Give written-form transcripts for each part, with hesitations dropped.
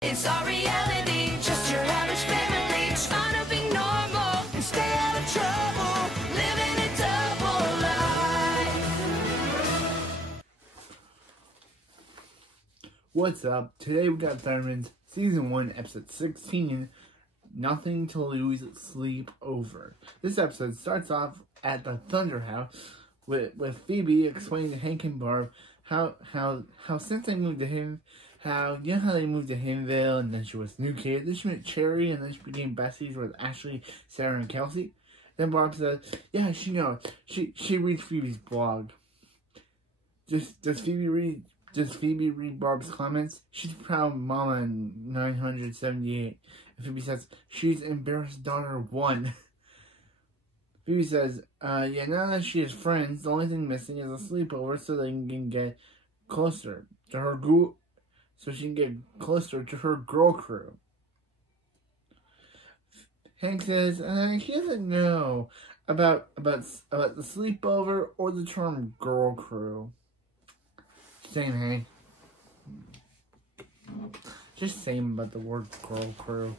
It's our reality, just your average family, trying to be normal and stay out of trouble, living a double life. What's up? Today we got Thunderman's Season 1, Episode 16, Nothing to Lose, Sleepover. This episode starts off at the Thunder House with Phoebe explaining to Hank and Barb how since they moved to Haven, how they moved to Havenville, and then she was new kid, then she met Cherry, and then she became besties with Ashley, Sarah, and Kelsey. Then Barb says, yeah, she knows. She reads Phoebe's blog. Does Phoebe read Barb's comments? She's proud mama in 978. And Phoebe says, she's embarrassed daughter 1. Phoebe says, yeah, now that she has friends, the only thing missing is a sleepover so they can get closer to her girl crew. Hank says, he doesn't know about the sleepover or the term girl crew. Same, Hank. Just same about the word girl crew.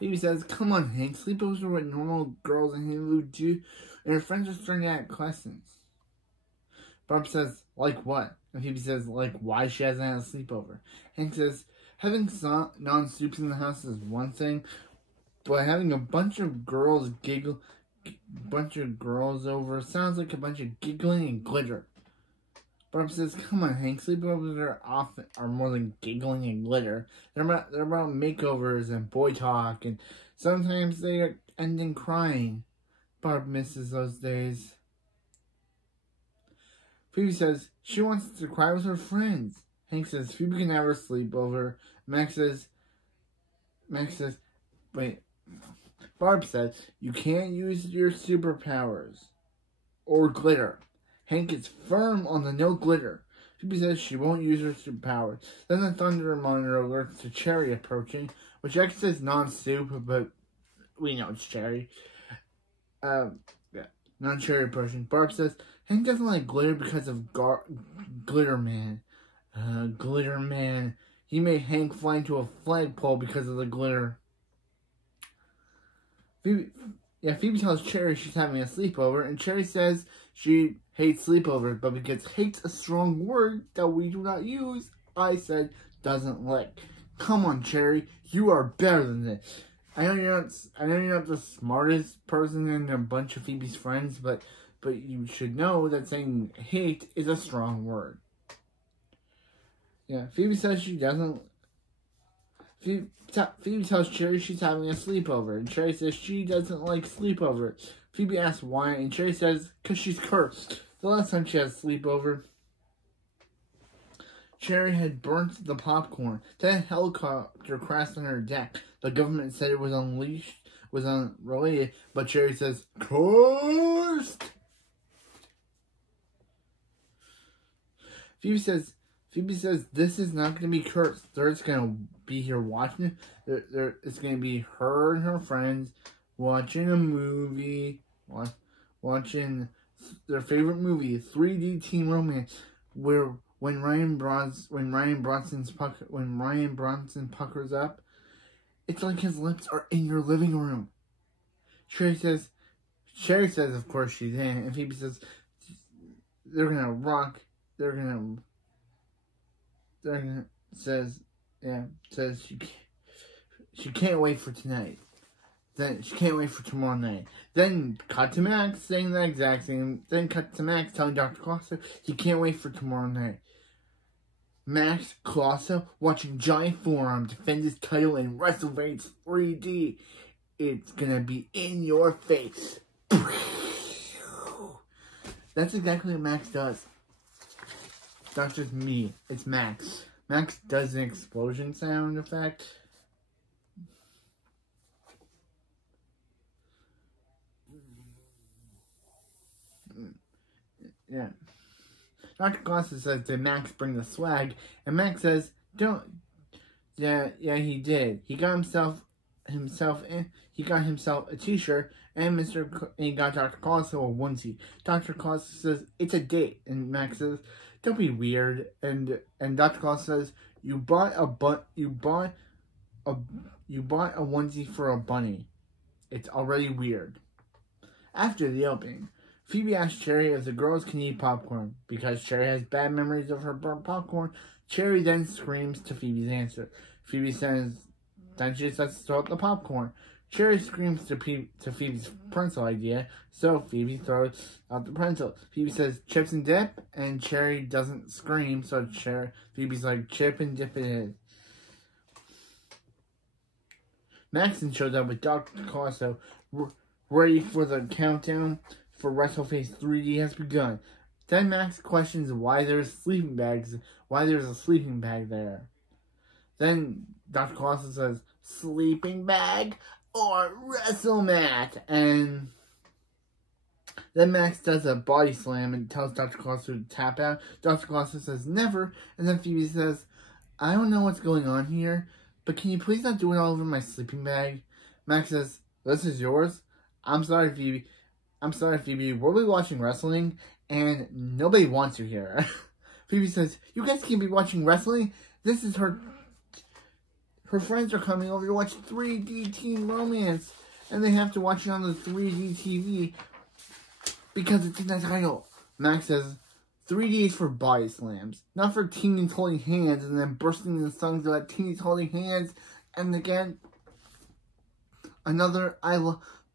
Phoebe says, come on, Hank. Sleepovers are what normal girls in Hulu do, and her friends are starting at questions. Barb says, like what? And Phoebe says, like why she hasn't had a sleepover. Hank says, having non-soups in the house is one thing, but having a bunch of girls over sounds like a bunch of giggling and glitter. Barb says, come on, Hank, sleepovers are more than giggling and glitter. They're about makeovers and boy talk, and sometimes they end in crying. Barb misses those days. Phoebe says she wants to cry with her friends. Hank says Phoebe can have her sleepover. Max says, wait. Barb says, you can't use your superpowers. Or glitter. Hank is firm on the no glitter. Phoebe says she won't use her superpowers. Then the thunder monitor alerts to Cherry approaching, which actually says non-soup, but we know it's Cherry. Yeah, non-Cherry approaching. Barb says, Hank doesn't like glitter because of Glitter Man. Glitter Man. He made Hank fly into a flagpole because of the glitter. Phoebe tells Cherry she's having a sleepover, and Cherry says she hates sleepovers, but because hate's a strong word that we do not use, I said doesn't like. Come on, Cherry, you are better than this. I know you're not the smartest person in a bunch of Phoebe's friends, but you should know that saying hate is a strong word. Yeah, Phoebe says she doesn't. Phoebe tells Cherry she's having a sleepover, and Cherry says she doesn't like sleepovers. Phoebe asks why, and Cherry says, because she's cursed. The last time she had a sleepover, Cherry had burnt the popcorn. Then a helicopter crashed on her deck. The government said it was unrelated, but Cherry says, cursed! Phoebe says this is not going to be cursed. They're just going to be here watching it. It's going to be her and her friends watching a movie, watching their favorite movie, 3D Teen Romance, where when Ryan Bronson puckers up, it's like his lips are in your living room. Cherry says, of course she's in, and Phoebe says they're gonna rock. Says she can't wait for tonight. Then she can't wait for tomorrow night. Then cut to Max saying the exact same. Then cut to Max telling Dr. Colosso he can't wait for tomorrow night. Max Colosso watching Giant Forearm defend his title in WrestleVates 3D. It's gonna be in your face. That's exactly what Max does. It's not just me, it's Max. Max does an explosion sound effect. Yeah. Dr. Colosso says, did Max bring the swag? And Max says, don't. Yeah, he did. He got himself a t-shirt, and he got Dr. Colosso a onesie. Dr. Colosso says, it's a date. And Max says, don't be weird. And Dr. Claus says, you bought a onesie for a bunny. It's already weird. After the opening, Phoebe asks Cherry if the girls can eat popcorn. Because Cherry has bad memories of her burnt popcorn, Cherry then screams to Phoebe's answer. Phoebe says, then she starts to throw up the popcorn. Cherry screams to Phoebe's pencil idea, so Phoebe throws out the pencil. Phoebe says, chips and dip, and Cherry doesn't scream, so Phoebe's like, chip and dip it is. Maxon shows up with Dr. Clauso, ready for the countdown for WrestleFace 3D has begun. Then Max questions why there's a sleeping bag there. Then Dr. Clausen says, sleeping bag or WrestleMat? And then Max does a body slam and tells Dr. Clausen to tap out. Dr. Clausen says, never. And then Phoebe says, I don't know what's going on here, but can you please not do it all over my sleeping bag? Max says, this is yours? I'm sorry, Phoebe. We'll be watching wrestling, and nobody wants you here. Phoebe says, you guys can't be watching wrestling? This is her friends are coming over to watch 3D Teen Romance, and they have to watch it on the 3D TV because it's in the title. Max says, 3D is for body slams, not for teenies holding hands and then bursting into songs about teenies holding hands, and again,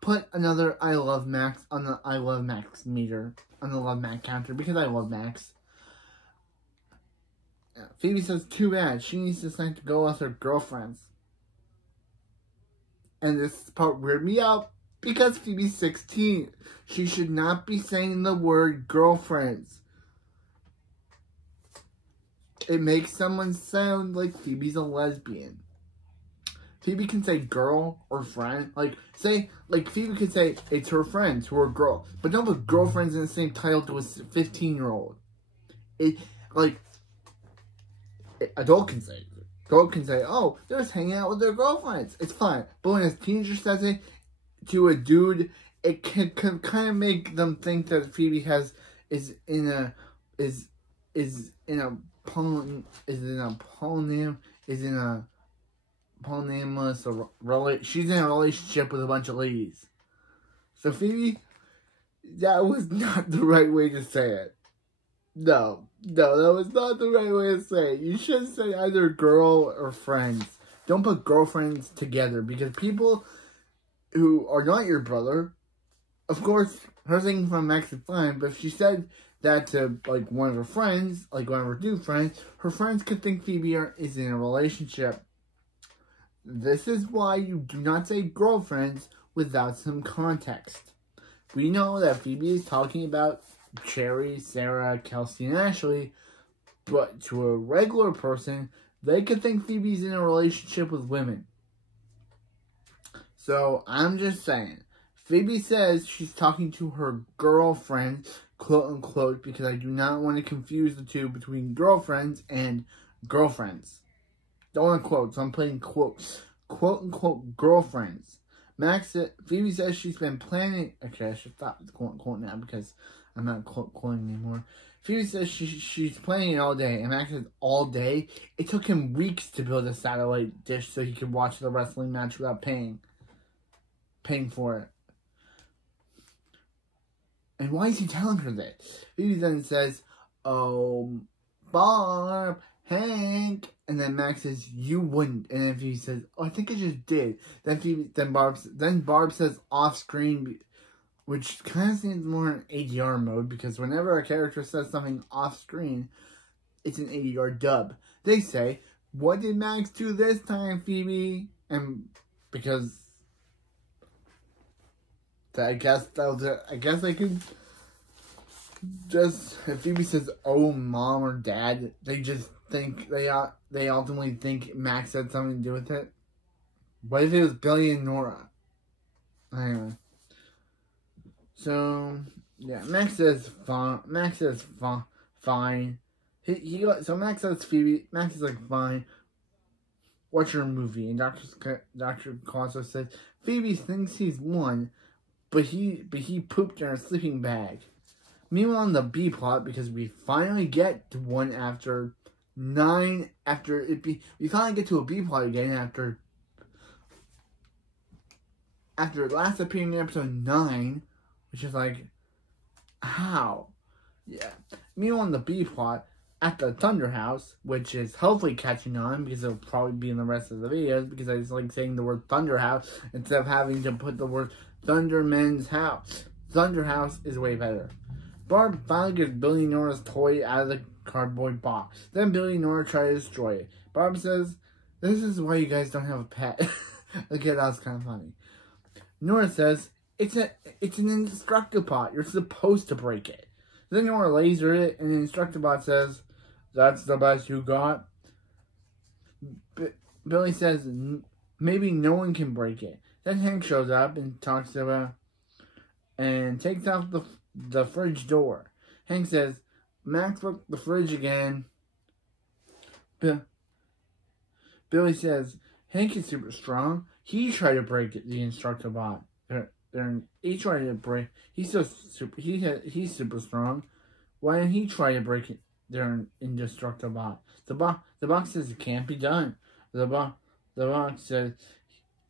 put another I love Max on the I love Max meter, on the love Max counter, because I love Max. Phoebe says, too bad. She needs to decide to go with her girlfriends. And this part weirded me out because Phoebe's 16. She should not be saying the word girlfriends. It makes someone sound like Phoebe's a lesbian. Phoebe can say girl or friend. Phoebe could say it's her friends who are girl. But don't put girlfriends in the same title to a 15-year-old. Adult can say, oh, they're just hanging out with their girlfriends. It's fine. But when a teenager says it to a dude, it can kind of make them think that Phoebe is in a polyamorous, she's in a relationship with a bunch of ladies. So Phoebe, that was not the right way to say it. No, that was not the right way to say it. You should say either girl or friends. Don't put girlfriends together, because people who are not your brother, of course, her thinking from Max is fine, but if she said that to, one of her friends, one of her new friends, her friends could think Phoebe is in a relationship. This is why you do not say girlfriends without some context. We know that Phoebe is talking about Cherry, Sarah, Kelsey, and Ashley, but to a regular person, they could think Phoebe's in a relationship with women. So, I'm just saying, Phoebe says she's talking to her girlfriend, quote unquote, because I do not want to confuse the two between girlfriends and girlfriends. Don't want to quote, so I'm putting quotes. Quote unquote girlfriends. Phoebe says she's been planning. Okay, I should stop quote now because I'm not quoting anymore. Phoebe says she's planning it all day, and Max says all day. It took him weeks to build a satellite dish so he could watch the wrestling match without paying for it. And why is he telling her that? Phoebe then says, "Oh, Barb, Hank," and then Max says, "You wouldn't," and then Phoebe says, "Oh, I think I just did." Then Barb says off screen, which kind of seems more in ADR mode, because whenever a character says something off screen, it's an ADR dub. They say, "What did Max do this time, Phoebe?" And because I guess I could just, if Phoebe says, "Oh, mom or dad," they just think they ultimately think Max had something to do with it. What if it was Billy and Nora? Anyway. So, yeah, Max says fine. So Max says Phoebe. Max is like, fine. Watch your movie. And Dr. Clauso says Phoebe thinks he's won, but he pooped in her sleeping bag. Meanwhile, on the B plot, because we finally get to one after 9, we finally get to a B plot again after last appearing in episode 9, which is like, how? Yeah. Meanwhile, on the B plot, at the Thunder House, which is hopefully catching on because it'll probably be in the rest of the videos because I just like saying the word Thunder House instead of having to put the word Thunderman's house. Thunder House is way better. Barb finally gets Billy Nora's toy out of the cardboard box. Then Billy and Nora try to destroy it. Barb says, "This is why you guys don't have a pet." Okay, that was kind of funny. Nora says, it's an indestructible pot. You're supposed to break it. Then Nora laser it, and the instructor bot says, "That's the best you got?" Billy says, "Maybe no one can break it." Then Hank shows up and talks about, and takes off the fridge door. Hank says, "Max broke the fridge again." Billy says, "Hank is super strong. He tried to break it, the instructor bot. He tried to break. He's super strong. Why didn't he try to break it? They're indestructible bot. The box says it can't be done. The box says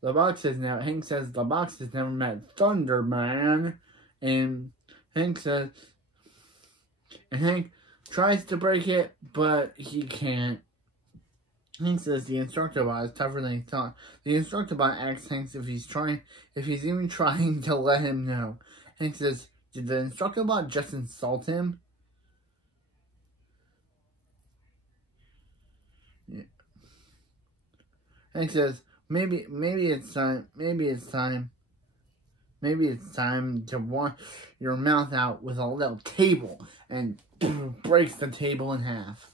now. Hank says the box has never met Thunderman, and Hank tries to break it, but he can't. Hank says the instructor bot is tougher than he thought. The instructor bot asks Hank if he's even trying to let him know. Hank says, "Did the instructor bot just insult him?" Yeah. Hank says, maybe it's time to wash your mouth out with a little table," and breaks the table in half.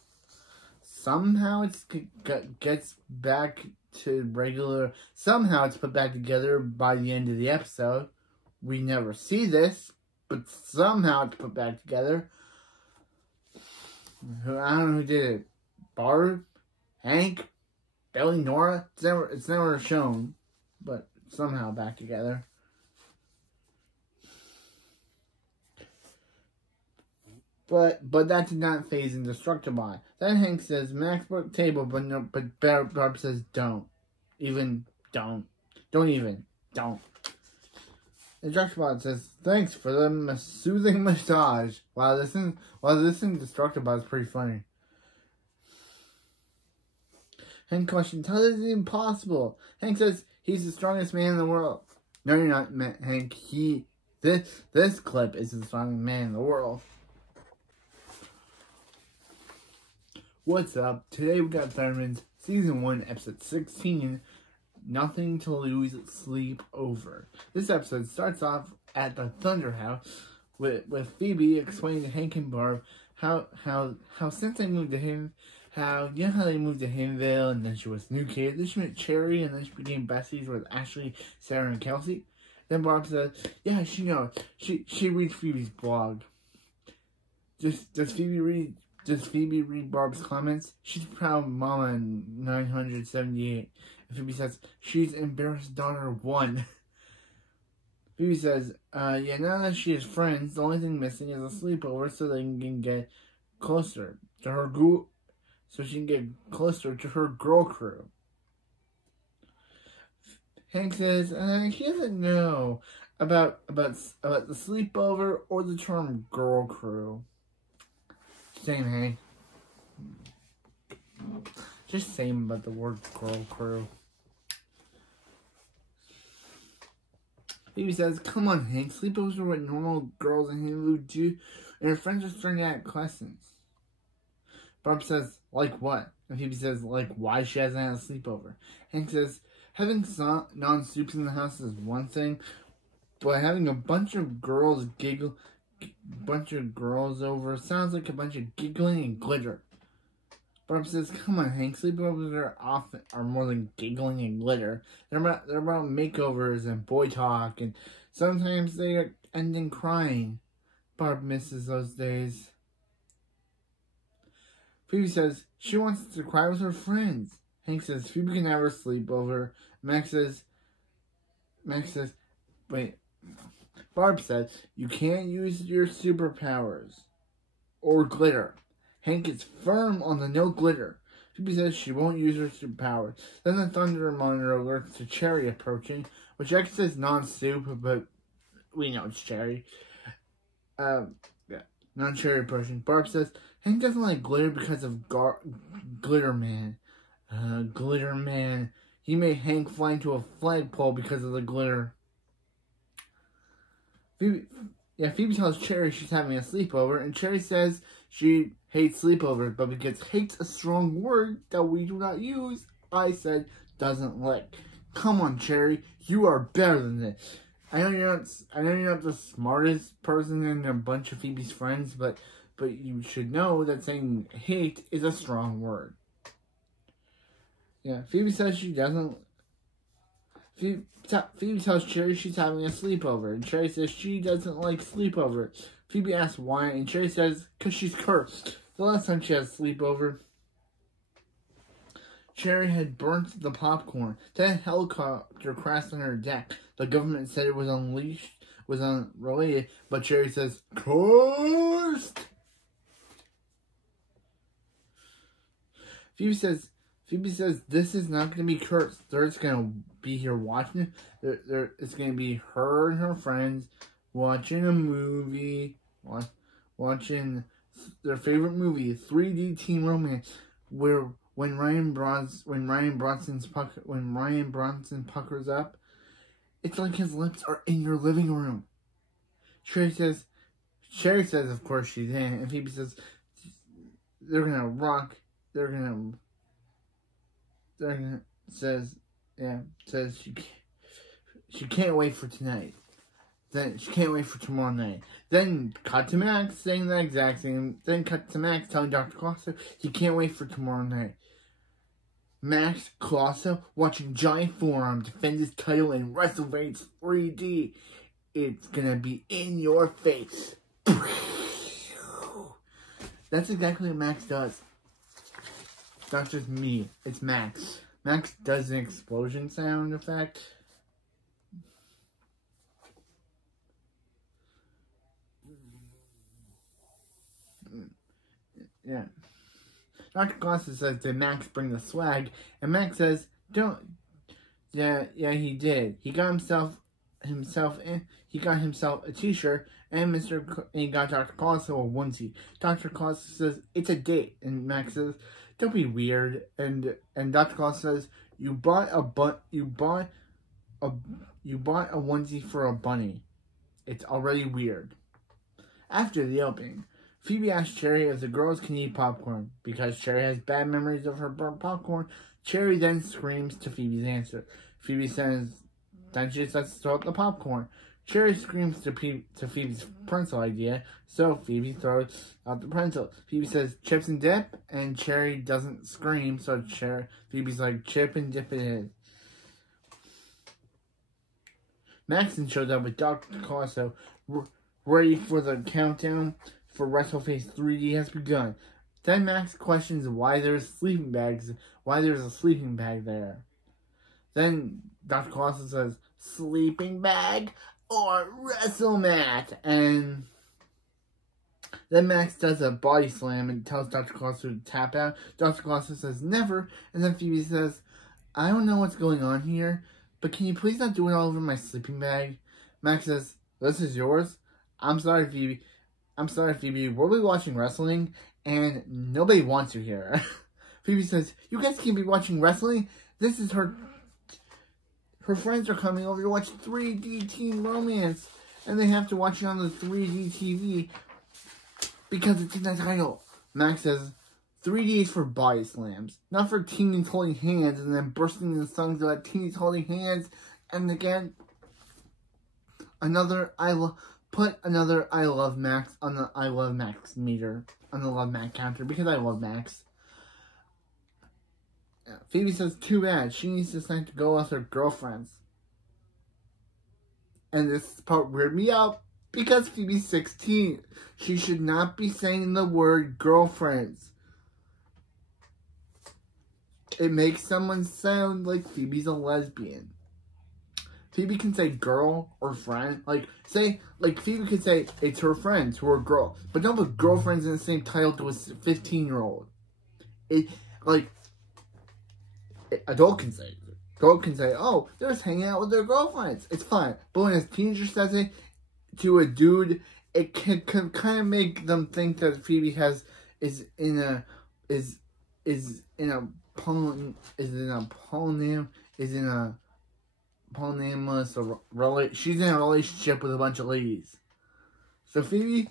Somehow it gets back to regular. Somehow it's put back together by the end of the episode. We never see this, but somehow it's put back together. I don't know who did it. Barb, Hank, Billy, Nora. It's never shown, but somehow back together. But that did not phase Indestructible. Then Hank says, "Max broke the table," but Barb says, "Don't. Don't. Indestructible says, "Thanks for the soothing massage." Wow, this Indestructible is pretty funny. Hank questions, "How is it impossible?" Hank says, "He's the strongest man in the world." "No, you're not, Hank. This clip is the strongest man in the world." What's up? Today we got Thunderman's Season 1, Episode 16, Nothing to Lose, Sleepover. This episode starts off at the Thunder House with Phoebe explaining to Hank and Barb how since they moved to how they moved to Hamville, and then she was new kid, then she met Cherry, and then she became besties with Ashley, Sarah, and Kelsey. Then Barb says, "Yeah, she knows. She reads Phoebe's blog." Does Phoebe read Barb's comments? "She's proud mama in 978. And Phoebe says, "She's embarrassed daughter 1. Phoebe says, "Yeah, now that she has friends, the only thing missing is a sleepover so they can get closer to her girl crew." Hank says, he doesn't know about the sleepover or the term girl crew. Same, Hank. Just same about the word girl crew. Phoebe says, "Come on, Hank. Sleepovers are what normal girls in him would do, and her friends are starting to ask questions." Barb says, "Like what?" And Phoebe says, "Like why she hasn't had a sleepover." Hank says, "Having non-soups in the house is one thing, but having a bunch of girls over sounds like a bunch of giggling and glitter." Barb says, "Come on, Hank. Sleepovers are more than giggling and glitter. They're about makeovers and boy talk, and sometimes they end in crying." Barb misses those days. Phoebe says she wants to cry with her friends. Hank says Phoebe can have her sleepover. Max says, Barb says, you can't use your superpowers or glitter. Hank is firm on the no glitter. Phoebe says she won't use her superpowers. Then the thunder monitor alerts to Cherry approaching, which actually says non-soup, but we know it's Cherry. Non-Cherry approaching. Barb says, Hank doesn't like glitter because of Glitter Man. Glitter Man. He made Hank fly into a flagpole because of the glitter. Phoebe tells Cherry she's having a sleepover, and Cherry says she hates sleepovers, but because hate's a strong word that we do not use, I said doesn't like. Come on, Cherry, you are better than this. I know you're not the smartest person in a bunch of Phoebe's friends, but you should know that saying hate is a strong word. Yeah, Phoebe says she doesn't. Phoebe tells Cherry she's having a sleepover, and Cherry says she doesn't like sleepover. Phoebe asks why, and Cherry says because she's cursed. The last time she had a sleepover, Cherry had burnt the popcorn. Then a helicopter crashed on her deck. The government said it was unrelated, but Cherry says, cursed! Phoebe says this is not going to be cursed. They're just going to be here watching it. It's going to be her and her friends watching a movie, watching their favorite movie, 3D teen romance, where when Ryan Bronson puckers up, it's like his lips are in your living room. Cherry says, of course she's in, and Phoebe says, they're gonna rock. Says she can't wait for tonight. Then she can't wait for tomorrow night. Then cut to Max saying the exact same. Then cut to Max telling Dr. Clauso he can't wait for tomorrow night. Max Clauso watching Giant Forearm defend his title in WrestleMania 3D. It's gonna be in your face. That's exactly what Max does. It's not just me. It's Max. Max does an explosion sound effect. Yeah. Dr. Clausen says, did Max bring the swag? And Max says, don't. Yeah, he did. He got himself a t-shirt, and he got Dr. Clausen a onesie. Dr. Clausen says, it's a date. And Max says, don't be weird. And Dr. Clausen says, you bought a onesie for a bunny. It's already weird. After the opening, Phoebe asks Cherry if the girls can eat popcorn. Because Cherry has bad memories of her burnt popcorn, Cherry then screams to Phoebe's answer. Phoebe says, then she starts to throw out the popcorn. Cherry screams to Phoebe's pretzel idea, so Phoebe throws out the pretzel. Phoebe says, chips and dip, and Cherry doesn't scream, so Phoebe's like, chip and dip it is. Maxon shows up with Dr. Clauso, ready for the countdown for WrestleFace 3D has begun. Then Max questions why there's a sleeping bag there. Then Dr. Clausen says, sleeping bag or WrestleMat. And then Max does a body slam and tells Dr. Clausen to tap out. Dr. Clausen says never. And then Phoebe says, I don't know what's going on here, but can you please not do it all over my sleeping bag? Max says, this is yours? I'm sorry, Phoebe. We'll be watching wrestling, and nobody wants you here. Phoebe says, you guys can't be watching wrestling? This is her friends are coming over to watch 3D teen romance, and they have to watch it on the 3D TV because it's in the title. Max says, 3D is for body slams, not for teens holding hands and then bursting into songs about teens holding hands, and again, put another I love Max on the I love Max meter, on the love Max counter, because I love Max. Phoebe says, too bad, she needs to decide to go with her girlfriends. And this part weirded me out, because Phoebe's 16. She should not be saying the word girlfriends. It makes someone sound like Phoebe's a lesbian. Phoebe can say girl or friend. Like Phoebe could say it's her friends who are girl. But don't put girlfriends in the same title to a 15-year-old. Adult can say. Adult can say, oh, they're just hanging out with their girlfriends. It's fine. But when a teenager says it to a dude, it can kind of make them think that Phoebe is in a polyamorous she's in a relationship with a bunch of ladies. So Phoebe,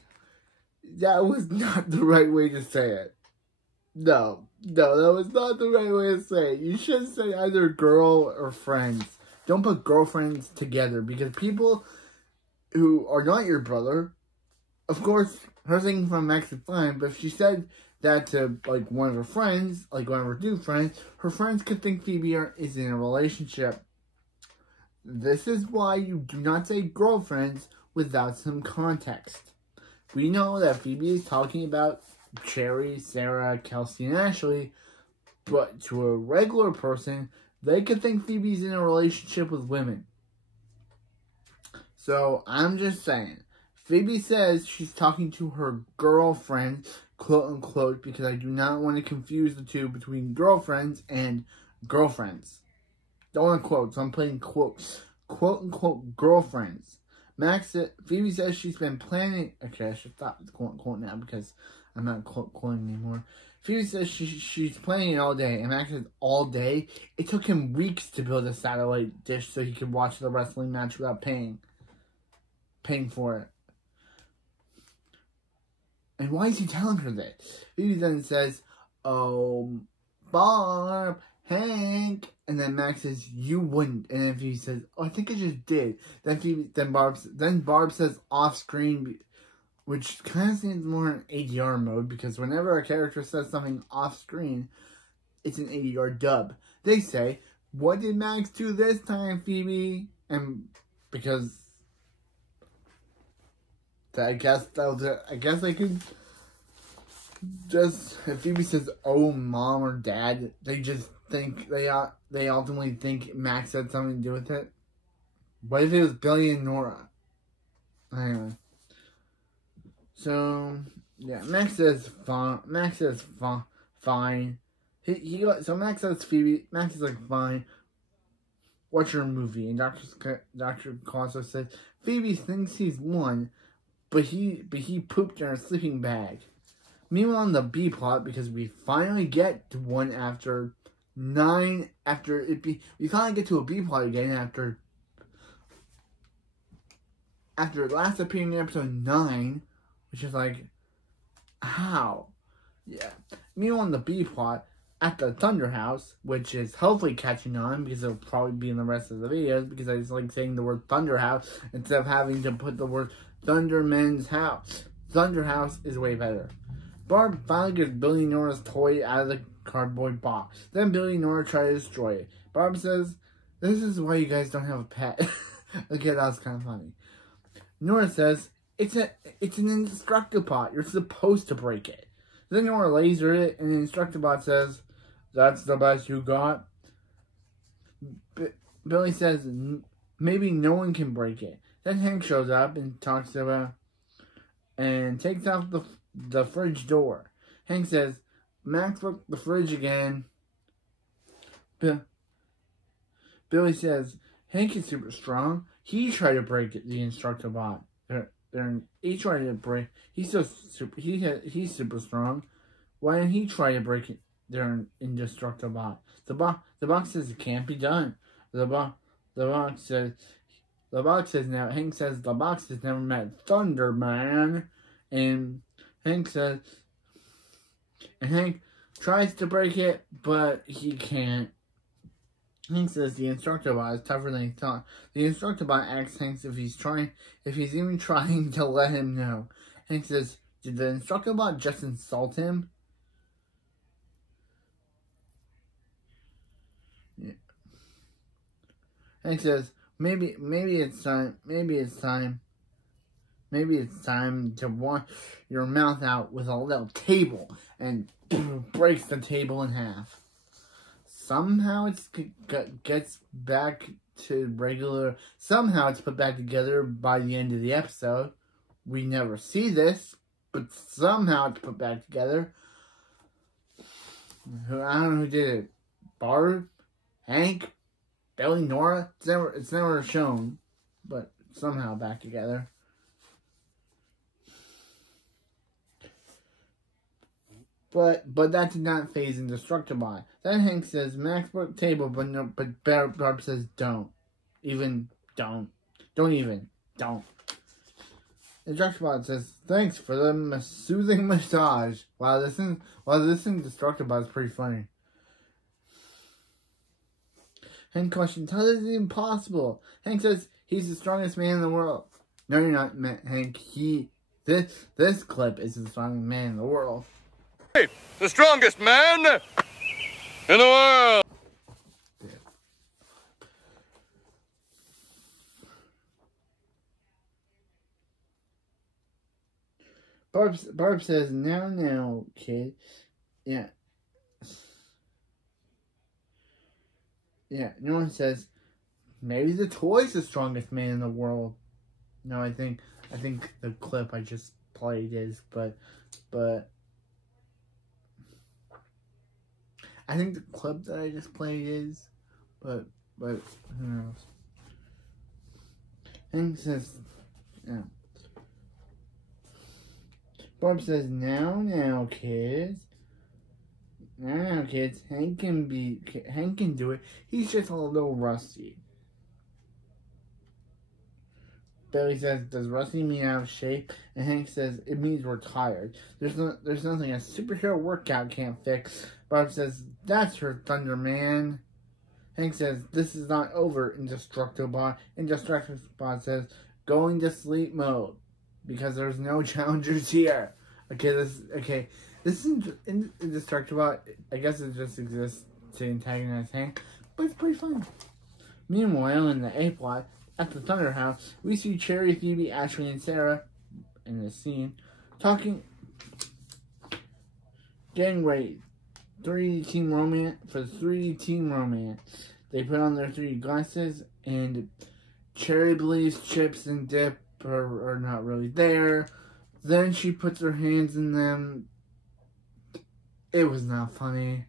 that was not the right way to say it. No, that was not the right way to say it. You should say either girl or friends. Don't put girlfriends together, because people who are not your brother, of course, her thing from Max is fine, but if she said that to, like, one of her friends, like one of her new friends, her friends could think Phoebe is in a relationship. This is why you do not say girlfriends without some context. We know that Phoebe is talking about Cherry, Sarah, Kelsey, and Ashley, but to a regular person, they could think Phoebe's in a relationship with women. So, I'm just saying. Phoebe says she's talking to her girlfriend, quote unquote, because I do not want to confuse the two between girlfriends and girlfriends. Don't want to quote, so I'm putting quotes. Quote unquote girlfriends. Phoebe says she's been planning. Okay, I should stop quote unquote now because I'm not quoting anymore. Phoebe says she's planning it all day, and Max says all day. It took him weeks to build a satellite dish so he could watch the wrestling match without paying for it. And why is he telling her that? Phoebe then says, "Oh, Barb, Hank," and then Max says, "You wouldn't." And then Phoebe says, "Oh, I think I just did." Then Barb says off screen, which kind of seems more in ADR mode, because whenever a character says something off screen, it's an ADR dub. They say, "What did Max do this time, Phoebe?" And because I guess they could just, if Phoebe says, "Oh, mom or dad," they just think they ultimately think Max had something to do with it. What if it was Billy and Nora? Anyway. So, yeah, Max says fine. So Max says Phoebe. Max is like, fine. Watch your movie. And Dr. Costa says Phoebe thinks he's won, but he pooped in a sleeping bag. Meanwhile, on the B plot, because we finally get to one we finally get to a B plot again after last appearing in episode 9, which is like, how? Yeah. Meanwhile, on the B plot, at the Thunder House, which is hopefully catching on, because it'll probably be in the rest of the videos, because I just like saying the word Thunder House instead of having to put the word Thunderman's house. Thunder House is way better. Barb finally gets Billy Nora's toy out of the cardboard box. Then Billy and Nora try to destroy it. Barb says, "This is why you guys don't have a pet." Okay, that was kind of funny. Nora says, it's an Instructobot. You're supposed to break it. Then Nora laser it, and the Instructobot says, "That's the best you got?" Billy says, "Maybe no one can break it." Then Hank shows up and takes out the fridge door. Hank says, "Max broke the fridge again." Billy says, "Hank is super strong. He tried to break it, the Instructobot. He tried to break. He's super strong. Why didn't he try to break it? Their Indestructible. The box says it can't be done. The box says now. Hank says the box has never met Thunderman, and Hank tries to break it, but he can't. Hank says the Instructobot is tougher than he thought. The Instructobot asks Hank if he's even trying to let him know. Hank says, "Did the Instructobot just insult him?" Yeah. Hank says, maybe it's time to wash your mouth out with a little table," and breaks the table in half. somehow it gets back to regular. Somehow it's put back together by the end of the episode. We never see this, but somehow it's put back together. I don't know who did it. Barb, Hank, Billy, Nora. It's never shown, but somehow back together. But that did not phase Indestructible. Then Hank says, Max broke the table, but Barb says, don't. Don't. Indestructible says, thanks for the soothing massage. Wow, this Indestructible is pretty funny. Hank questions, how is it even possible? Hank says, he's the strongest man in the world. No, you're not, Hank. This clip is the strongest man in the world. The strongest man in the world. Barb says, now, kid. Yeah. Nora says, maybe the toy's the strongest man in the world. No, I think the clip I just played is, but I think the clip that I just played is, but who knows? Hank says, yeah. Barb says, now, kids. Now, kids. Hank can do it. He's just a little rusty. Billy says, does rusty mean out of shape? And Hank says, it means we're tired. There's nothing a superhero workout can't fix. Barb says, that's her thunderman. Hank says, this is not over, Indestructible. Indestructible says, going to sleep mode. Because there's no challengers here. This is Indestructible. I guess it just exists to antagonize Hank. But it's pretty fun. Meanwhile, in the A-plot, at the Thunder House, we see Cherry, Phoebe, Ashley, and Sarah in this scene talking, getting ready. 3D team romance. For the 3D team romance, they put on their 3D glasses, and Cherry believes Chips and Dip are not really there. Then she puts her hands in them. It was not funny.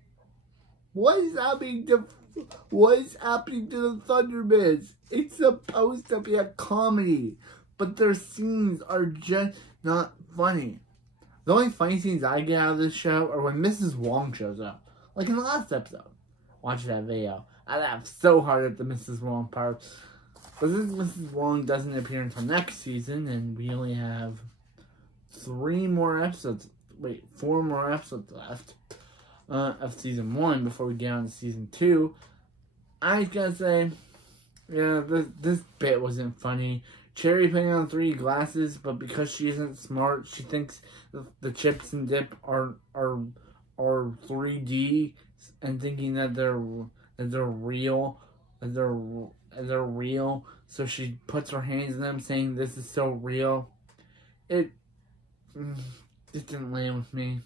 What is happening to the Thundermans? It's supposed to be a comedy, but their scenes are just not funny. The only funny scenes I get out of this show are when Mrs. Wong shows up. Like in the last episode. Watch that video. I laughed so hard at the Mrs. Wong part. But since Mrs. Wong doesn't appear until next season, and we only have 4 more episodes left of season 1 before we get on to season 2, I gotta say, yeah, this bit wasn't funny. Cherry putting on 3D glasses, but because she isn't smart, she thinks the Chips and Dip are 3D, and thinking that they're real, they're real. So she puts her hands in them, saying this is so real. It didn't land with me.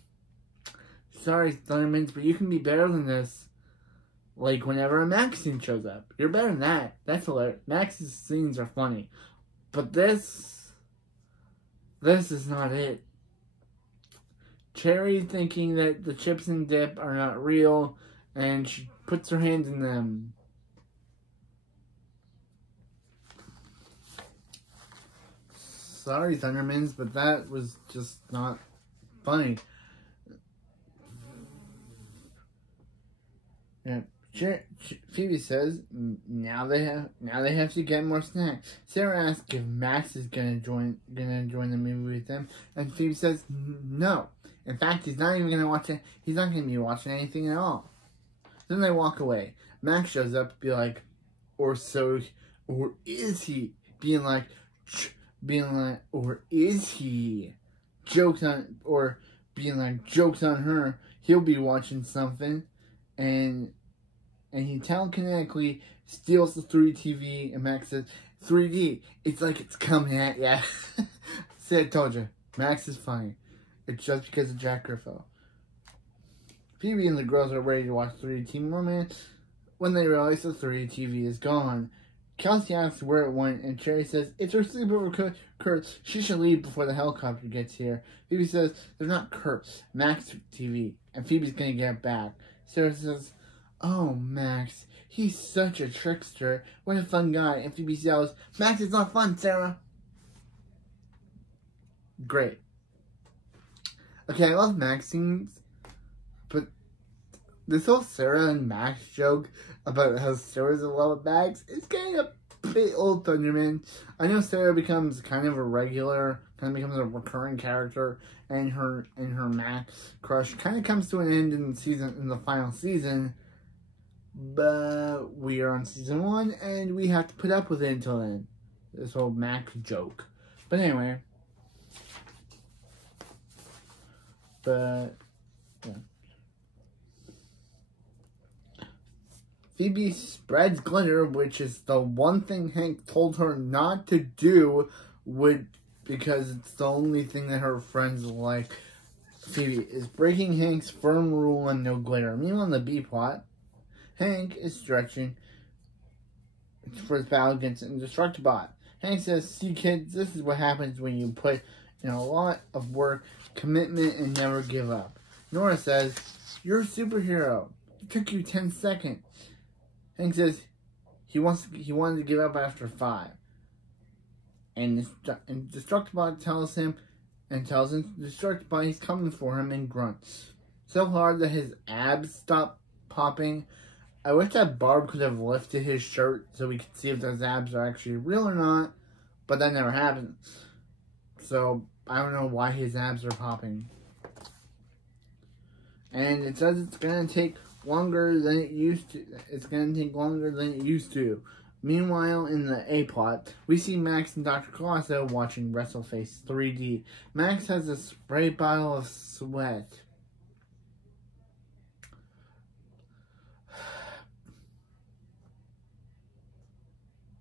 Sorry, Thundermans, but you can be better than this. Like whenever a Max scene shows up, you're better than that. That's hilarious. Max's scenes are funny, but this is not it. Cherry thinking that the Chips and Dip are not real, and she puts her hands in them. Sorry, Thundermans, but that was just not funny. Yeah, Phoebe says now they have to get more snacks. Sarah asks if Max is gonna join the movie with them, and Phoebe says no. In fact, he's not even gonna watch it. He's not gonna be watching anything at all. Then they walk away. Max shows up, be like, or is he? Or is he? Jokes on her. He'll be watching something, and he telekinetically steals the 3D TV, and Max says, 3D, it's like it's coming at ya. See, I told you. Max is funny. It's just because of Jack Griffo. Phoebe and the girls are ready to watch 3D Teen Merman when they realize the 3D TV is gone. Kelsey asks where it went, and Cherry says, it's her sleepover, Kurt. She should leave before the helicopter gets here. Phoebe says, there's not Kurt. Max TV. And Phoebe's gonna get back. Sarah says, oh, Max. He's such a trickster. What a fun guy. And Phoebe yells, Max is not fun, Sarah. Great. Okay, I love Max scenes, but this whole Sarah and Max joke about how Sarah's in love with Max is getting a bit old, Thunderman. I know Sarah becomes kind of a recurring character, and her Max crush kind of comes to an end in the final season. But we are on season 1, and we have to put up with it until then. This whole Max joke. But anyway. But, yeah. Phoebe spreads glitter, which is the one thing Hank told her not to do, because it's the only thing that her friends like. Phoebe is breaking Hank's firm rule on no glitter. Meanwhile, in the B plot, Hank is stretching for his battle against an Indestructibot. Hank says, see kids, this is what happens when you put in a lot of work, commitment, and never give up. Nora says, you're a superhero. It took you 10 seconds. Hank says he wanted to give up after 5. And Destructibot tells him Destructibot he's coming for him and grunts. So hard that his abs stop popping. I wish that Barb could have lifted his shirt so we could see if those abs are actually real or not, but that never happened. So, I don't know why his abs are popping. And it says it's going to take longer than it used to. It's going to take longer than it used to. Meanwhile, in the A plot, we see Max and Dr. Colosso watching WrestleFace 3D. Max has a spray bottle of sweat.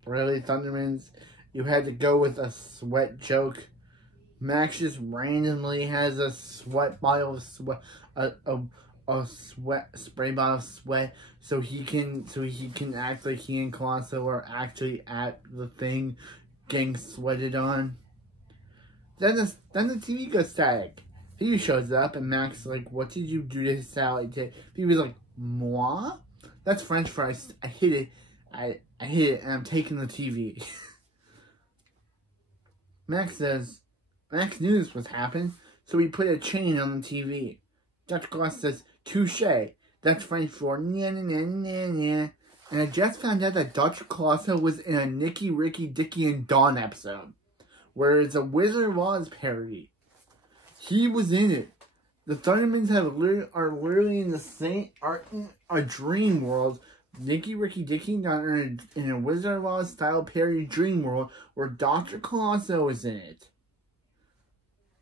Really, Thundermans? You had to go with a sweat joke? Max just randomly has a sweat bottle of sweat, a spray bottle of sweat, so he can act like he and Colosso are actually at the thing getting sweated on. Then the TV goes static. Phoebe shows up, and Max is like, what did you do to his salad today? Phoebe's like, moi? That's French for I hit it. I hit it, and I'm taking the TV. Max says, Max knew this was happening, so he put a chain on the TV. Dr. Colosso says, touche. That's French for nya nya nya nya nya. And I just found out that Dr. Colosso was in a Nicky, Ricky, Dicky, and Dawn episode, where it's a Wizard of Oz parody. He was in it. The Thundermans are literally in the same, are in a dream world. Nicky, Ricky, Dicky, and Dawn are in a Wizard of Oz style parody dream world where Dr. Colosso is in it.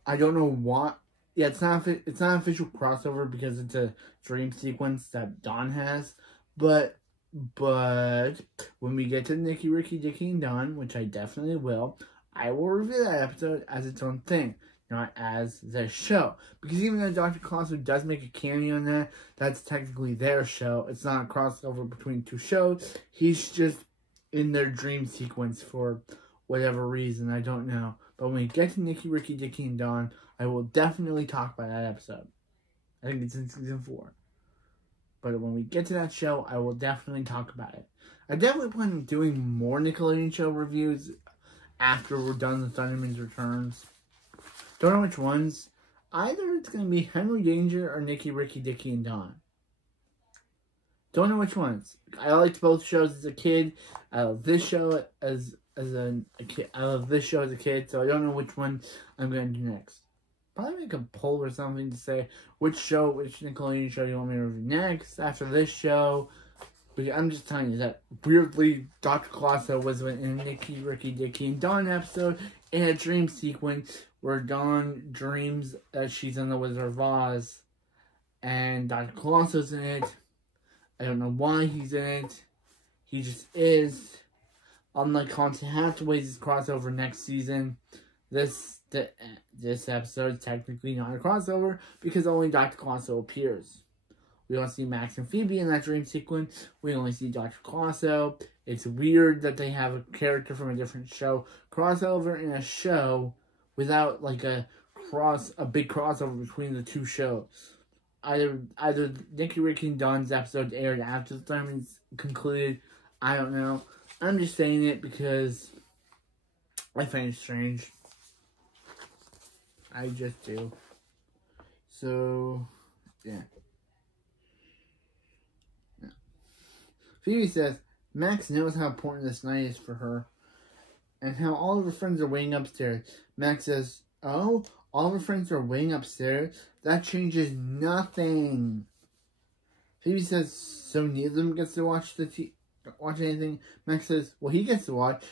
I don't know what. Yeah, it's not an official crossover because it's a dream sequence that Dawn has. But when we get to Nicky, Ricky, Dicky, and Dawn, which I definitely will, I will review that episode as its own thing, not as the show. Because even though Dr. Colosso does make a cameo in that, that's technically their show. It's not a crossover between two shows. He's just in their dream sequence for whatever reason, I don't know. But when we get to Nicky, Ricky, Dicky, and Dawn, I will definitely talk about that episode. I think it's in season 4. But when we get to that show, I will definitely talk about it. I definitely plan on doing more Nickelodeon show reviews after we're done with Thunderman's Returns. Don't know which ones. Either it's going to be Henry Danger or Nicky, Ricky, Dicky, and Dawn. Don't know which ones. I liked both shows as a kid. I love this show as a kid. I love this show as a kid, so I don't know which one I'm going to do next. Probably make a poll or something to say which Nickelodeon show you want me to review next after this show. But I'm just telling you that weirdly, Dr. Colosso was in a Nicky, Ricky, Dicky, and Dawn episode in a dream sequence where Dawn dreams that she's in the Wizard of Oz, and Dr. Colosso's in it. I don't know why he's in it. He just is. Unlike Constant Hathaway's crossover next season, this episode is technically not a crossover because only Dr. Colosso appears. We don't see Max and Phoebe in that dream sequence. We only see Dr. Colosso. It's weird that they have a character from a different show crossover in a show without like a big crossover between the two shows. Either Nicky, Rick, and Dawn's episode aired after the Thunderman's concluded. I don't know. I'm just saying it because I find it strange. I just do. So, yeah. Phoebe says, Max knows how important this night is for her, and how all of her friends are waiting upstairs. Max says, oh, all of her friends are waiting upstairs? That changes nothing. Phoebe says, so neither of them gets to watch anything? Max says, well, he gets to watch.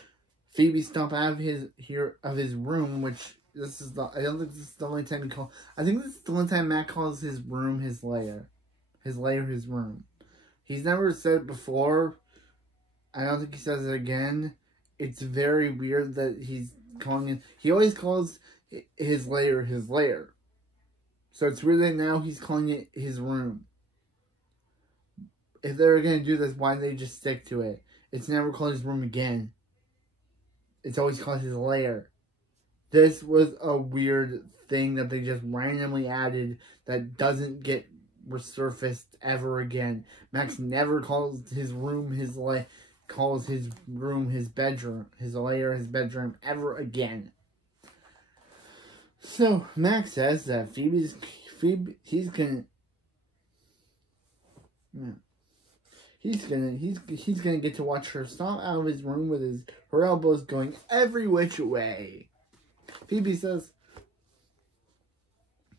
Phoebe stomp out of his room, which I don't think this is the only time he calls. I think this is the only time Matt calls his room his lair. His lair, his room. He's never said it before. I don't think he says it again. It's very weird that he's calling it. He always calls his lair his lair. So it's weird that now he's calling it his room. If they were going to do this, why didn't they just stick to it? It's never called his room again. It's always called his lair. This was a weird thing that they just randomly added that doesn't get resurfaced ever again. Max never calls his room his lair, calls his room his bedroom, his lair his bedroom ever again. So Max says that he's gonna get to watch her stomp out of his room with her elbows going every which way. Phoebe says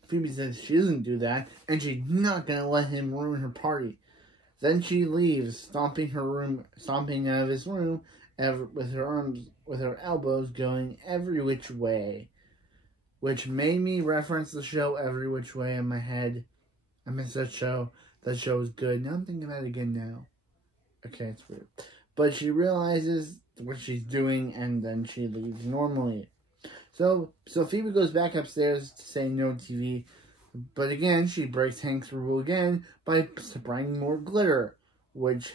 she doesn't do that, and she's not gonna let him ruin her party. Then she leaves, stomping out of his room, with her elbows going every which way, which made me reference the show Every Which Way in my head. I miss that show. That show is good. Now I'm thinking about it again now. Okay, it's weird. But she realizes what she's doing, and then she leaves normally. So Phoebe goes back upstairs to say no TV. But again, she breaks Hank's rule again by spraying more glitter. Which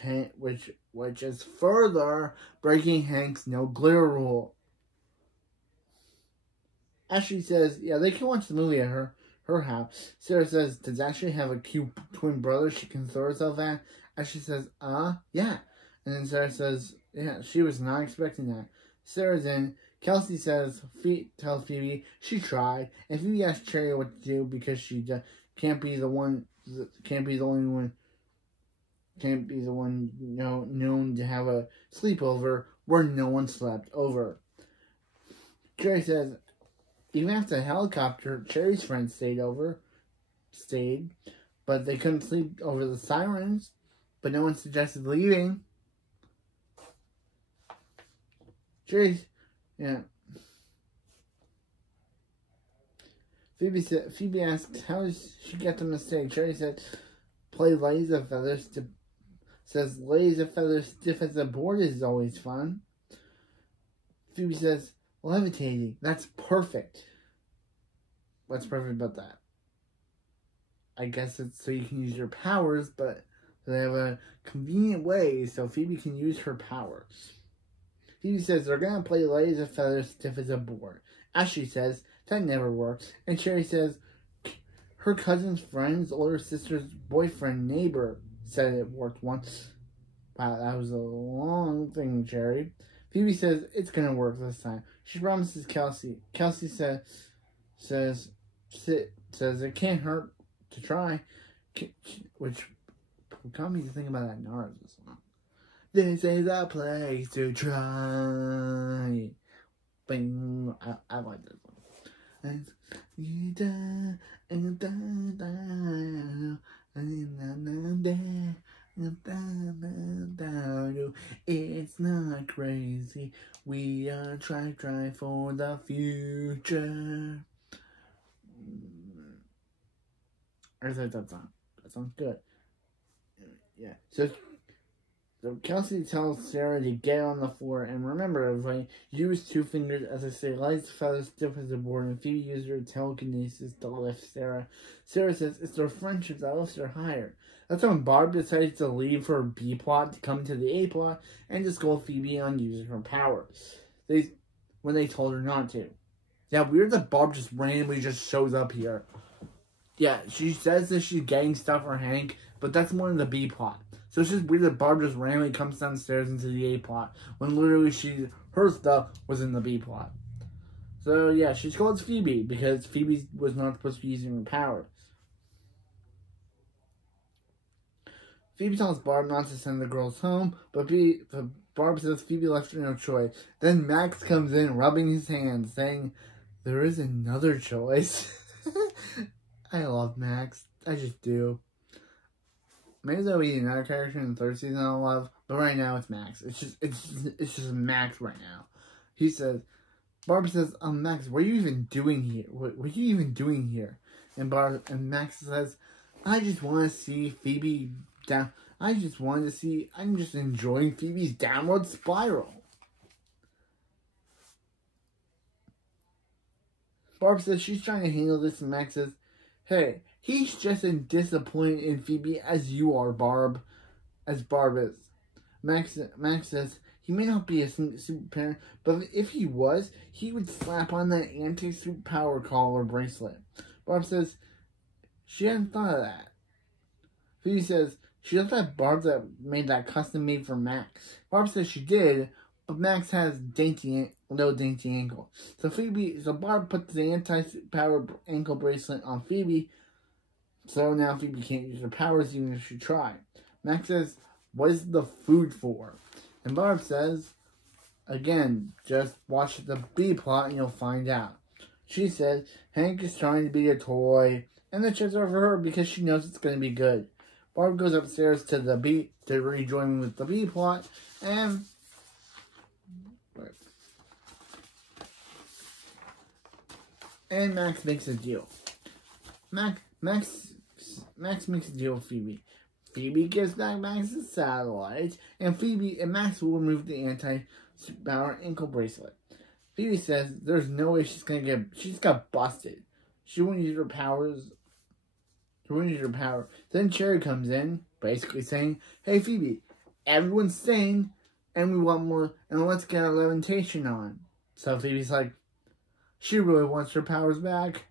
is further breaking Hank's no glitter rule. Ashley says, yeah, they can watch the movie at her house. Sarah says, does Ashley have a cute twin brother she can throw herself at? Ashley says, yeah. And then Sarah says, yeah, she was not expecting that. Sarah's in. Kelsey tells Phoebe she tried, and Phoebe asks Cherry what to do because she can't be the one known to have a sleepover where no one slept over. Cherry says, even after the helicopter, Cherry's friends stayed, but they couldn't sleep over the sirens, but no one suggested leaving. Yeah. Phoebe asks, how does she get them to stay? Cherry said, play Ladies of Feathers. Says, Ladies of Feathers stiff as a board is always fun. Phoebe says, levitating. That's perfect. What's perfect about that? I guess it's so you can use your powers, but they have a convenient way so Phoebe can use her powers. Phoebe says they're going to play Ladies of Feathers stiff as a board. Ashley says that never works. And Cherry says her cousin's friend's older sister's boyfriend neighbor said it worked once. Wow, that was a long thing, Cherry. Phoebe says it's going to work this time. She promises Kelsey. Kelsey says it can't hurt to try. Which got me to think about that Naruto song. This is a place to try. Bing. I like this one. It's not crazy. We are try for the future. I like that song. That sounds good. Yeah. So So Kelsey tells Sarah to get on the floor, and remember, everybody, use 2 fingers as I say, light the feathers stiff as a board, and Phoebe used her telekinesis to lift Sarah. Sarah says it's their friendship that lifts her higher. That's when Barb decides to leave her B plot to come to the A plot and to scold Phoebe on using her power. When they told her not to. Yeah, weird that Barb just randomly just shows up here. Yeah, she says that she's getting stuff for Hank, but that's more in the B plot. So it's just weird that Barb just randomly comes downstairs into the A plot when literally her stuff was in the B plot. So yeah, she scolds Phoebe because Phoebe was not supposed to be using her powers. Phoebe tells Barb not to send the girls home, but Barb says Phoebe left her no choice. Then Max comes in, rubbing his hands, saying, "There is another choice." I love Max. I just do. Maybe there'll be another character in the 3rd season I'll love, but right now it's Max. It's just Max right now. He says, Barb says, Max, what are you even doing here? What are you even doing here? And Max says, I just want to see Phoebe down. I'm just enjoying Phoebe's downward spiral. Barb says she's trying to handle this, and Max says, hey, he's just as disappointed in Phoebe as you are, Barb. As Barb is. Max says, he may not be a super parent, but if he was, he would slap on that anti-superpower collar bracelet. Barb says, she hadn't thought of that. Phoebe says, she thought that Barb that made that custom made for Max. Barb says she did, but Max has no dainty ankle. So Barb puts the anti-power ankle bracelet on Phoebe. So now Phoebe can't use her powers even if she tried. Max says, what is the food for? And Barb says, again, just watch the B plot and you'll find out. She says, Hank is trying to be a toy, and the chips are for her because she knows it's going to be good. Barb goes upstairs to rejoin with the B plot, and Max makes a deal. Max makes a deal with Phoebe. Phoebe gives back Max's satellite, and Max will remove the anti-power ankle bracelet. Phoebe says there's no way she's got busted. She won't use her powers. Then Cherry comes in, basically saying, hey Phoebe, everyone's staying, and we want more, and let's get our levitation on. So Phoebe's like, she really wants her powers back.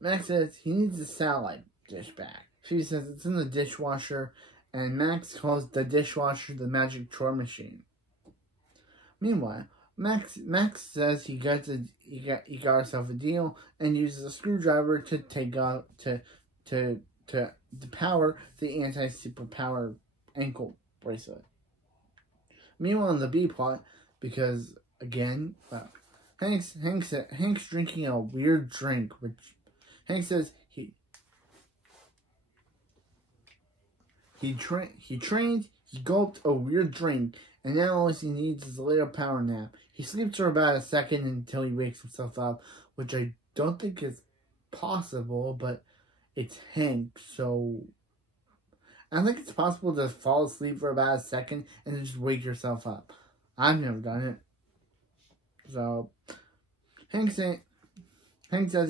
Max says he needs the satellite dish back. Phoebe says it's in the dishwasher, and Max calls the dishwasher the magic chore machine. Meanwhile, Max says he got herself a deal and uses a screwdriver to take out to power the anti-superpower ankle bracelet. Meanwhile, in the B plot, because again, Hank's drinking a weird drink, which Hank says he trained, he gulped a weird drink, and now all he needs is a little power nap. He sleeps for about a second until he wakes himself up, which I don't think is possible, but it's Hank, so I think it's possible to fall asleep for about a second and then just wake yourself up. I've never done it. So, Hank says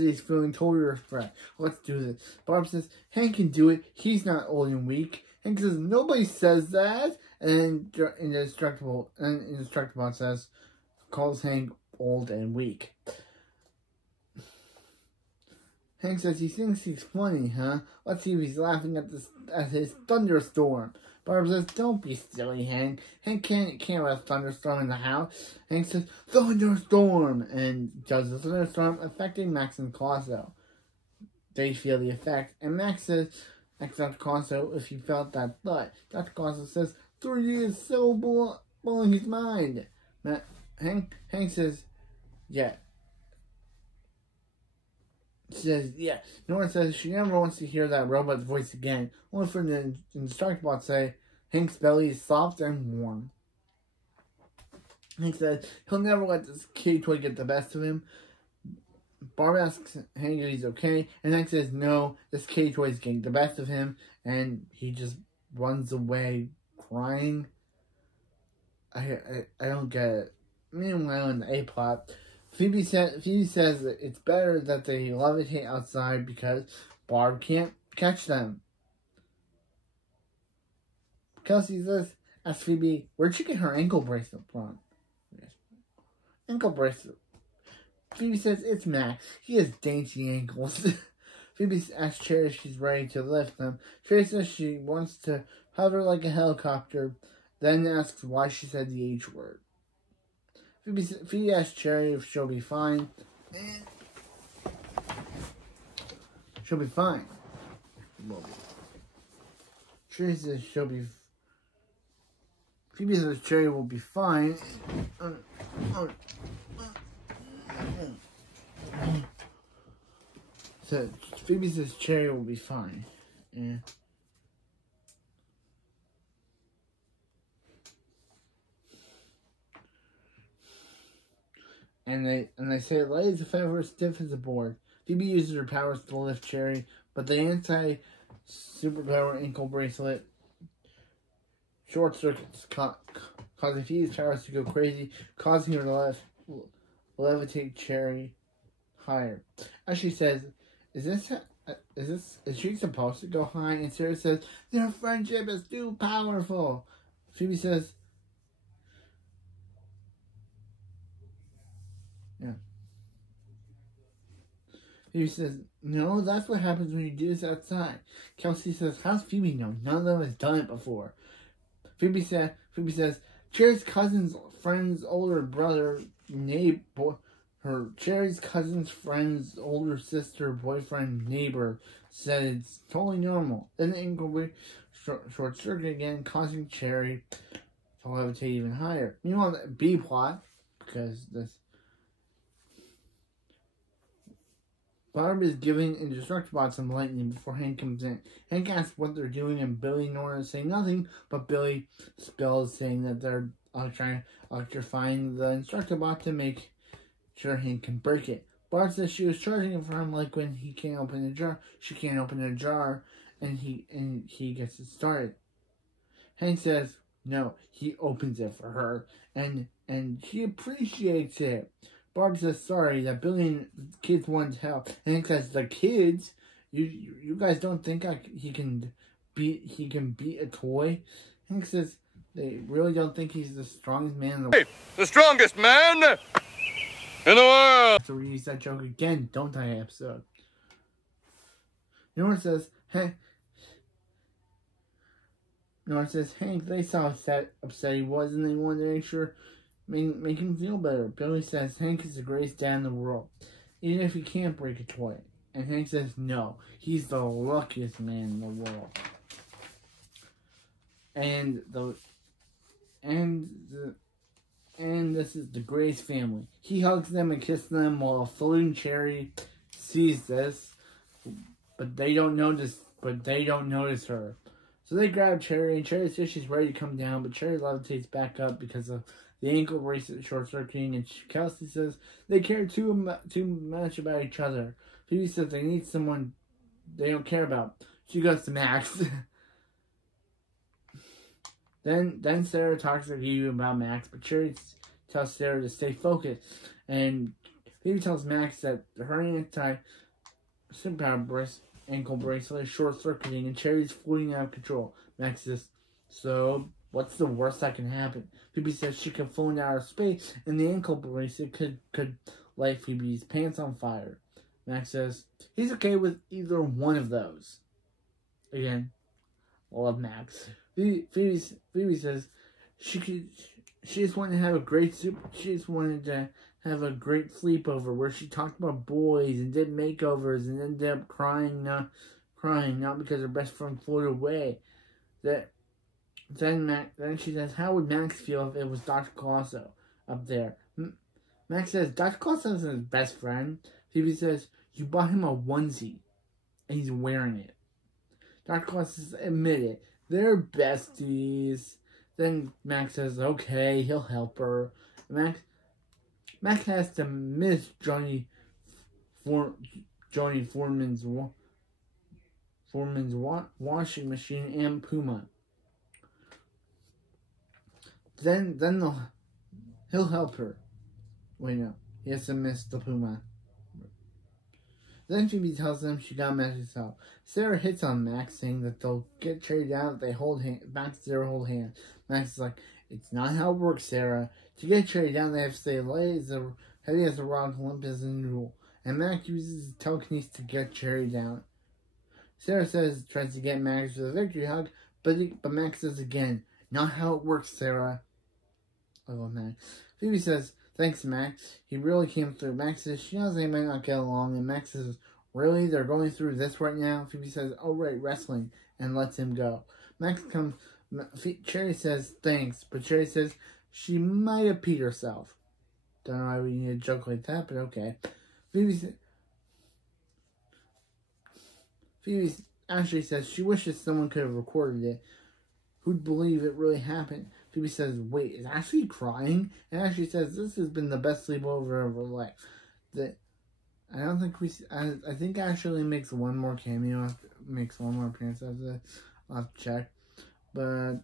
he's feeling totally refreshed. Let's do this. Barb says, Hank can do it. He's not old and weak. Hank says, nobody says that. And Indestructible says, calls Hank old and weak. Hank says he thinks he's funny, huh? Let's see if he's laughing at his thunderstorm. Barb says, don't be silly, Hank. Hank can't have a thunderstorm in the house. Hank says, thunderstorm! And does the thunderstorm affecting Max and Colosso? They feel the effect. And Max says, Dr. Colosso, if you felt that thought. Dr. Colosso says, 3D is so blowing his mind. Hank says, yeah. She says, yeah. Nora says she never wants to hear that robot's voice again. Only for the Instructbot say, Hank's belly is soft and warm. Hank says he'll never let this kitty toy get the best of him. Barb asks Hank if he's okay, and Hank says no, this kitty toy is getting the best of him, and he just runs away crying. I don't get it. Meanwhile, in the A plot, Phoebe says that it's better that they levitate outside because Barb can't catch them. Kelsey asks Phoebe, where'd she get her ankle bracelet from? Ankle bracelet. Phoebe says, it's Max. He has dainty ankles. Phoebe asks Cherry if she's ready to lift them. Cherry says she wants to hover like a helicopter, then asks why she said the H word. Phoebe asks Cherry if she'll be fine. She'll be fine. Cherry says Phoebe says Cherry will be fine. So Phoebe says Cherry will be fine. Yeah. And they say light as a feather, stiff as a board. Phoebe uses her powers to lift Cherry, but the anti-superpower ankle bracelet short circuits, causing Phoebe's powers to go crazy, causing her to levitate Cherry higher. As she says, is she supposed to go high? And Sarah says, their friendship is too powerful. Phoebe says, yeah. Phoebe says, no, that's what happens when you do this outside. Kelsey says, how's Phoebe know? None of them has done it before. Phoebe says, Cherry's cousin's friend's older brother, Cherry's cousin's friend's older sister, boyfriend, neighbor said it's totally normal. Then the ankle short circuit again, causing Cherry to levitate even higher. Meanwhile, the B plot, because this Barb is giving Indestructibot some lightning before Hank comes in. Hank asks what they're doing, and Billy and Nora say nothing, but Billy spells saying that they're electrifying the Indestructibot to make sure Hank can break it. Barb says she was charging it for him, like when he can't open a jar. She can't open a jar, and he gets it started. Hank says no, he opens it for her, and she appreciates it. Barb says sorry that Billy and the kids wanted help. And Hank says the kids, you guys don't think he can beat a toy? Hank says they really don't think he's the strongest man in the world. Hey, the strongest man in the world. So we use that joke again, don't I? Episode. Nora says, hey. Nora says, Hank, they saw how upset he was, and they wanted to make sure. Make him feel better. Billy says Hank is the greatest dad in the world, even if he can't break a toy. And Hank says no, he's the luckiest man in the world. And this is the greatest family. He hugs them and kisses them while Floating Cherry sees this, but they don't notice. Her. So they grab Cherry, and Cherry says she's ready to come down, but Cherry levitates back up because of the ankle bracelet short-circuiting, and Kelsey says they care too much about each other. Phoebe says they need someone they don't care about. She goes to Max. Then Sarah talks to Phoebe about Max, but Cherry tells Sarah to stay focused, and Phoebe tells Max that her anti-superpower ankle bracelet is short-circuiting, and Cherry's floating out of control. Max says, so what's the worst that can happen? Phoebe says she can float out of space, and the ankle bracelet could light Phoebe's pants on fire. Max says he's okay with either one of those. Again, love Max. Phoebe says she just wanted to have a great sleepover where she talked about boys and did makeovers and ended up crying not because her best friend floated away. Then she says, how would Max feel if it was Dr. Colosso up there? Max says, Dr. Colosso isn't his best friend. Phoebe says, you bought him a onesie, and he's wearing it. Dr. Colosso says, admit it. They're besties. Then Max says, okay, he'll help her. Max has to miss Johnny joining Foreman's washing machine and Puma. Then he'll help her. Wait, no. He has to miss the Puma. Then Phoebe tells them she got Max's help. Sarah hits on Max, saying that they'll get traded out if they hold Max and Sarah hold hands. Max is like, it's not how it works, Sarah. To get traded down, they have to stay heavy as a rock, limp as a noodle. And Max uses his telekinesis to get traded down. Sarah tries to get Max with a victory hug, but Max says again, not how it works, Sarah. I love Max. Phoebe says, thanks, Max. He really came through. Max says she knows they might not get along, and Max says, really? They're going through this right now? Phoebe says, oh, right, wrestling, and lets him go. Cherry says, thanks, but Cherry says she might have peed herself. Don't know why we need a joke like that, but okay. Phoebe actually says she wishes someone could have recorded it. Who'd believe it really happened? Phoebe says, wait, is Ashley crying? And Ashley says, this has been the best sleepover of her life. I think Ashley makes one more cameo, makes one more appearance after that. I'll have to check. But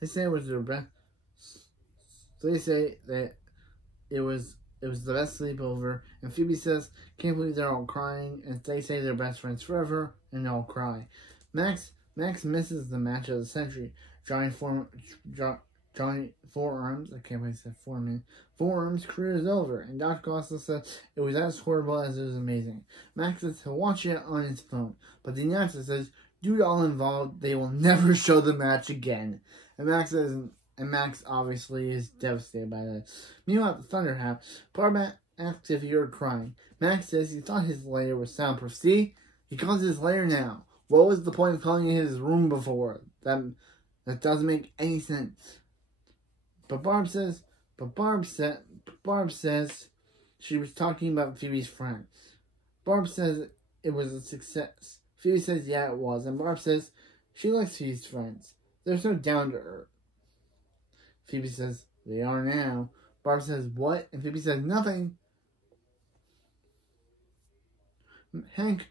they say it was their best. They say that it was the best sleepover, and Phoebe says, can't believe they're all crying, and they say they're best friends forever, and they all cry. Max misses the match of the century. Johnny Forearms, I can't believe I said Foreman. Forearms' career is over, and Dr. Costa says it was as horrible as it was amazing. Max says he'll watch it on his phone, but the announcer says, due to all involved, they will never show the match again. And Max obviously is devastated by that. Meanwhile, at the Thunder house, Barb asks if he heard crying. Max says he thought his lair was soundproof. See? He calls it his lair now. What was the point of calling it his room before? That doesn't make any sense. But Barb says she was talking about Phoebe's friend. Barb says it was a success. Phoebe says yeah it was, and Barb says she likes Phoebe's friends. They're so down to earth. Phoebe says they are now. Barb says what? And Phoebe says nothing. Hank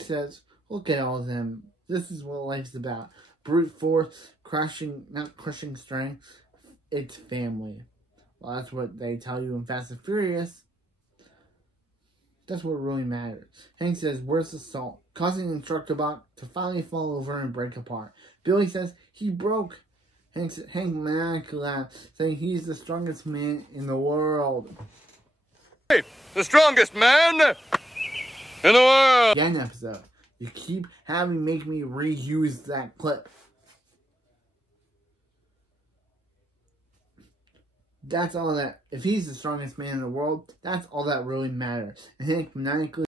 says, look at all of them. This is what life's about. Brute force, not crushing strength. It's family. Well, that's what they tell you in Fast and Furious. That's what really matters. Hank says, where's the salt? Causing the instructor bot to finally fall over and break apart. Billy says, he broke. Hank maniacally laughs, saying he's the strongest man in the world. Hey, the strongest man in the world. Again, episode. You keep make me reuse that clip. That's all that. If he's the strongest man in the world, that's all that really matters. And Hank maniacally